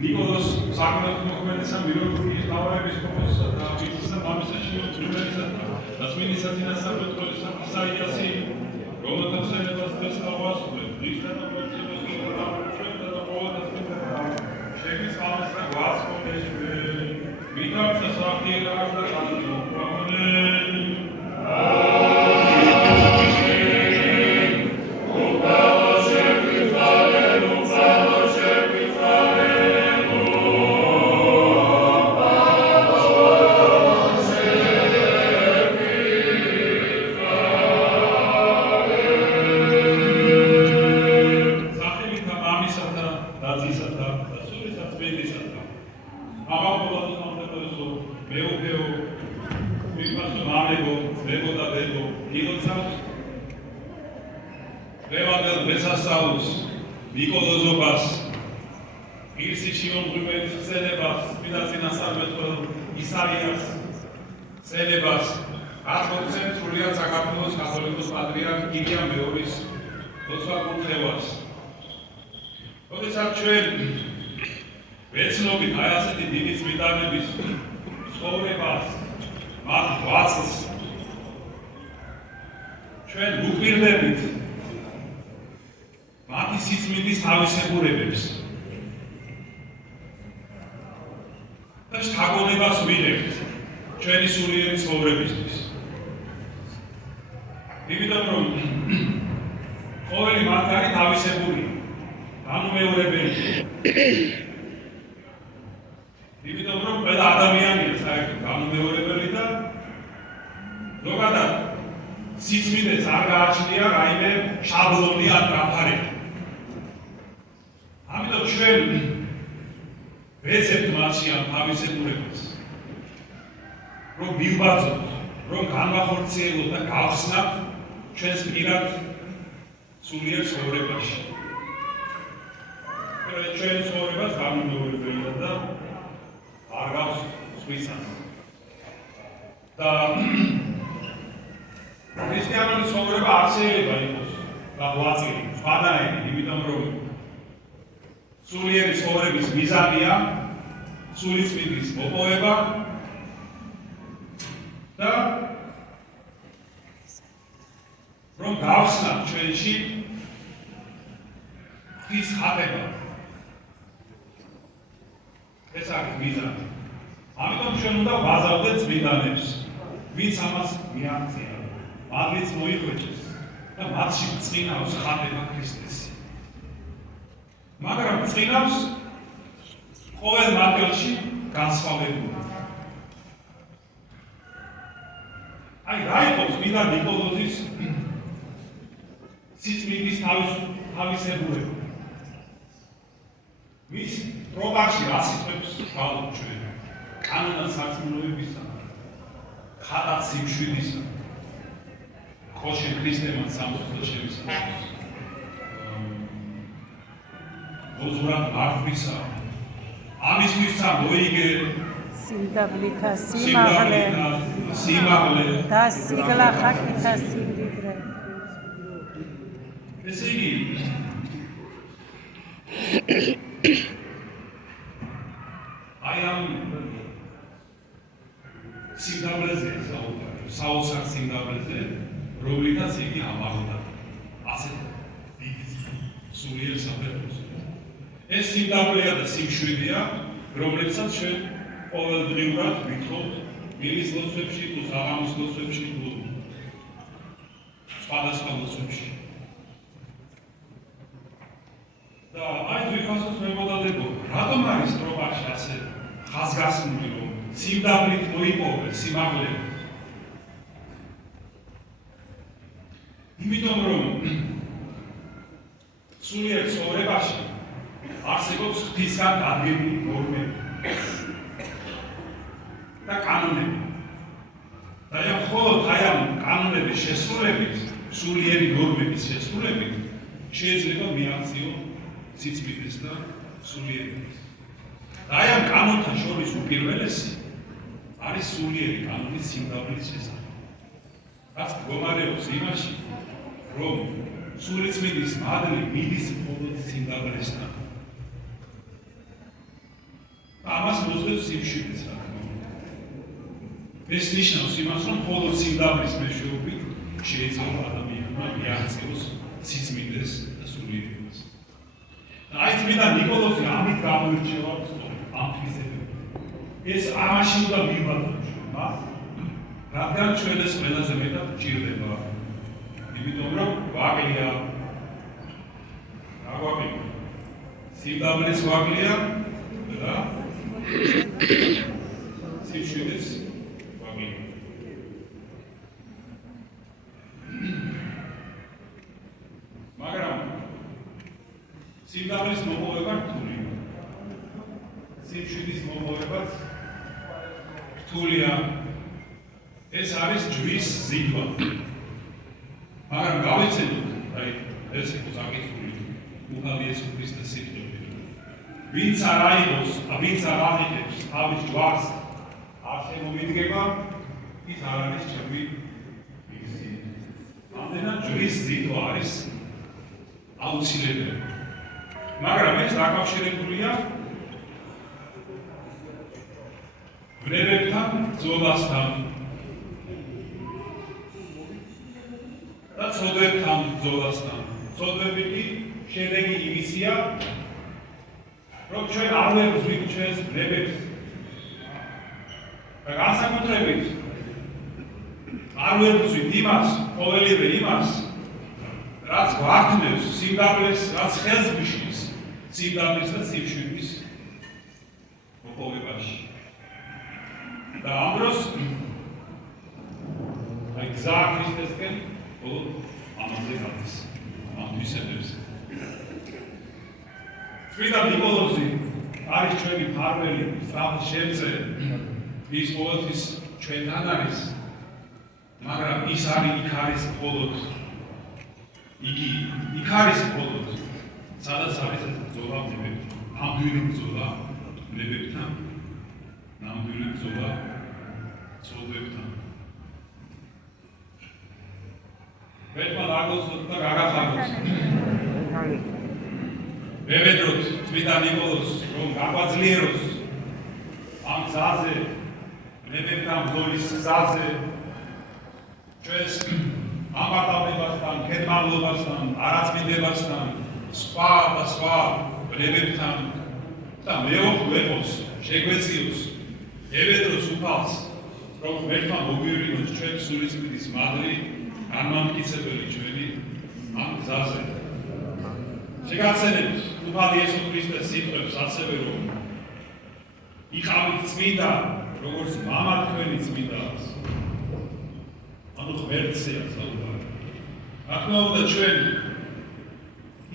Nicolas Sagner Mohamedsan Mirogurgis Tavarepiskopos და ვიცისა მამისაჩიო წვრილისა და წმინდისათინას საფრთხეებისა ისაიასი რომელთაც ენებას დასწავლასწრებს ნიშნა და პროცესის გიგრამაჩვენდა და ყოველდღიურად შეგვიძლია ამას და გვასწავლეს ვიდრე საფიერას და განმოყვანილი მიკოლოზობას ირსი ჩიომღრიბელის სცენებას სპიდაცინას სამეთრო ისაიას სცენებას ათმოცენ სრულიად საქართველოს კათოლიკოს პატრიარქ ილია მეორის ლოცვა-კურთხევას როდესაც ჩვენ ვეცნობით აი ასეთი დიდი წმინდანების ცხოვრებას მათ ღვაწლს ჩვენ ვუყირდებით მათი სიწმინდის თავისებურებებს და შთაგონებას ვიღებთ ჩვენი სულიერი ცხოვრებისთვის. იმიტომ რომ ყოველი მათგანი თავისებური, განუმეორებელი. იმიტომ რომ ყველა ადამიანია საერთოდ განუმეორებელი და ზოგადად სიწმინდეს არ გააჩნია რაიმე შაბლონი ან გაფარება. ამიტომ ჩვენ ვეცებთ მასში ამ თავისებურებას, რომ მივბაძოთ, რომ განვახორციელოთ და გავხსნათ ჩვენს პირად სულიერ ცხოვრებაში. ჩვენ ცხოვრებას განუმეორებელია და არ გავს სხვისას. და ქრისტიანული ცხოვრება არ შეიძლება იყოს დაღვაწილი, სხვადასხვა, იმიტომ რომ სულიერი ცხოვრების მიზანია სულიწმინდის მოპოვება და რომ გავხსნათ ჩვენში ღვთის ხატება. ეს არის მიზანი. ამიტომ ჩვენ უნდა ვაზავდეთ წმინდანებს, ვინც ამას მიაღწია, მადლიც მოიხვეჭეს და მათში წინავს ხატება ქრისტეს. მაგრამ წინავს ყოველ მათგანში განსხვავებული. აი რა იყო წმინდა ნიკოლოზის სიწმინდის თავისებურება? მის პრობაში ასიფებს ვთვალოთ ჩვენ. კანონა სარწმუნოებისა, ხატა სიმშვიდისა, ხოშე ქრისტემან სამწუხაროდ შემისწავლეს. ოზურად მართვისა, ამისთვისა მოიგე სიმდაბლითა სიმაღლე და სიგლა ხაკითა სიმდიდრე. ესე იგი აი ამ სიმდაბლეზე საოცარ სიმდაბლეზე რომლითაც იგი ამაღლდა ასეთ დიდ სულიერ საფეხურს. ეს სიმდაბლეა და სიმშვიდეა, რომლებსაც ჩვენ ყოველდღიურად ვითხოვთ მილის ლოცვებში, თუ საღამოს ლოცვებში, თუ სხვადასხვა ლოცვებში. და აი ვიფასოთ მემოდადებო, რატომ არის პრობაში ასე ხაზგასმული, რომ სიმდაბლით მოიპოვე სიმაღლე? იმიტომ რომ სულიერ ცხოვრებაში არსებობს ღვთისგან დადგმული ნორმები და კანონები. და მხოლოდ აი ამ კანონების შესრულებით, სულიერი ნორმების შესრულებით შეიძლება მიაღწიო სიწმინდეს და სულიერობას. და აი ამ კანონთან შორის უპირველესი არის სულიერი კანონის სიმდაბლის შესახებ. რაც მდგომარეობს იმაში, რომ სულიწმინდის მადლი მიდის მხოლოდ სიმდაბლესთან. ამას მოძღვევს სიმშვიდეს, რა თქმა უნდა. ეს ნიშნავს იმას, რომ მხოლოდ სიმდაბლის მეშვეობით შეიძლება ადამიანმა მიაღწიოს სიწმინდეს და სულიერობას. და აი წმინდა ნიკოლოზი ამით გამოირჩევა ამ თვისებებით. ეს ამაში უნდა მივბადოთ მას, რადგან ჩვენ ეს ყველაზე მეტად გჭირდება. იმიტომ რომ ვაკლია, რა ვაკლია? სიმდაბლის ვაკლია და სიმშვიდეს ვაკლია. მაგრამ სიმდაბლის მოპოვება რთულია. სიმშვიდის მოპოვებაც რთულია. ეს არის ჯვრის ზიდვა. მაგრამ გავიცადოთ, აი ეს იყო საკითხული უხალე იესო ქრისტეს სიტყვები. ვინც არ აიღოს, ვინც არ აღიღებს თავის ჯვარს, არ შემოვიდგება, ის არ არის ჩემი მისია. ამდენად ჯვრის ზიდვა არის აუცილებელი. მაგრამ ეს დაკავშირებულია ვნებებთან, ბრძოლასთან და ცოდვებთან ბრძოლასთან. ცოდვები კი შედეგი იმისია, რომ ჩვენ არ ვებრძვით ჩვენს ვნებებს. და განსაკუთრებით არ ვებრძვით იმას, ყოველივე იმას, რაც გვართმევს სიმდაბლეს, რაც ხელს გვიშლის სიმდაბლის და სიმშვიდის მოპოვებაში. და ამ დროს აი გზა ქრისტესკენ ბოლო ამაზე გადის, ამ თვისებებზე. წმინდა ნიკოლოზი არის ჩვენი მფარველი, სწრაფი შემწე, ის ყოველთვის ჩვენთან არის, მაგრამ ის იქ არის მხოლოდ, იგი იქ არის მხოლოდ, სადაც არის ეს ბრძოლა ვნებებთან, ნამდვილი ბრძოლა ვნებებთან, ნამდვილი ბრძოლა ცოდვებთან. ვეთმა დაგოსოთ და გაგახაროთ. მევედროთ წმინდა ნიკოლოზს, რომ გაგვაძლიეროს ამ გზაზე, ვნებებთან ბრძოლის გზაზე, ჩვენს ამარტავებასთან, ქეთმაღლობასთან, არაწმინდებასთან, სხვა და სხვა ვნებებთან და მეოხლეყოს, შეგვეციოს, ევედროს უფალს, რომ ღმერთმა მოგვივლინოს ჩვენ სულიწმინდის მადლი, განმამტკიცებელი ჩვენი ამ გზაზე. შეგახსენებთ უფალ იესო ქრისტეს სიტყვებს ასევე, რომ იყავით წმინდა, როგორც მამა თქვენი წმინდაა. ანუ ღმერთზეა საუბარი. რა თქმა უნდა ჩვენ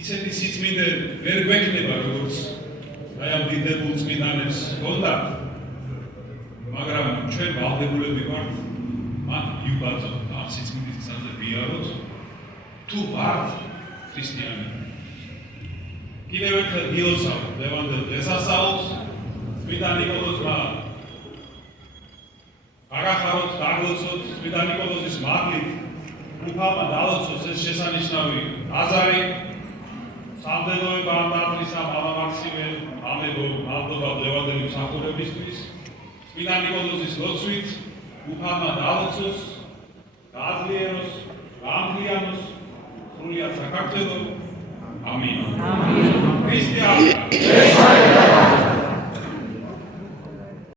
ისეთი სიწმინდე ვერ გვექნება, როგორც აი ამ დიდებულ წმინდანებს ჰქონდათ, მაგრამ ჩვენ ვალდებულები ვართ მათ ვიბაძოთ, ამ სიწმინდის გზაზე ვიაროთ, თუ ვართ ქრისტიანები. კიდევ ერთხელ გილოცავთ ლევანდელ დღესასწაულს, წმინდა ნიკოლოზმა აღახაროთ, დაგლოცოთ, წმინდა ნიკოლოზის მადლით უფალმა დალოცოს ეს შესანიშნავი აზარი, სამდელოება ამ დაწლისა მამამაქსიმე ამებო მადლობა ლევანდელი მსახურებისთვის, წმინდა ნიკოლოზის ლოცვით უფალმა დალოცოს, გააძლიეროს, გაამთლიანოს სრულიად საქართველო. ამინ. ამინ. ქრისტე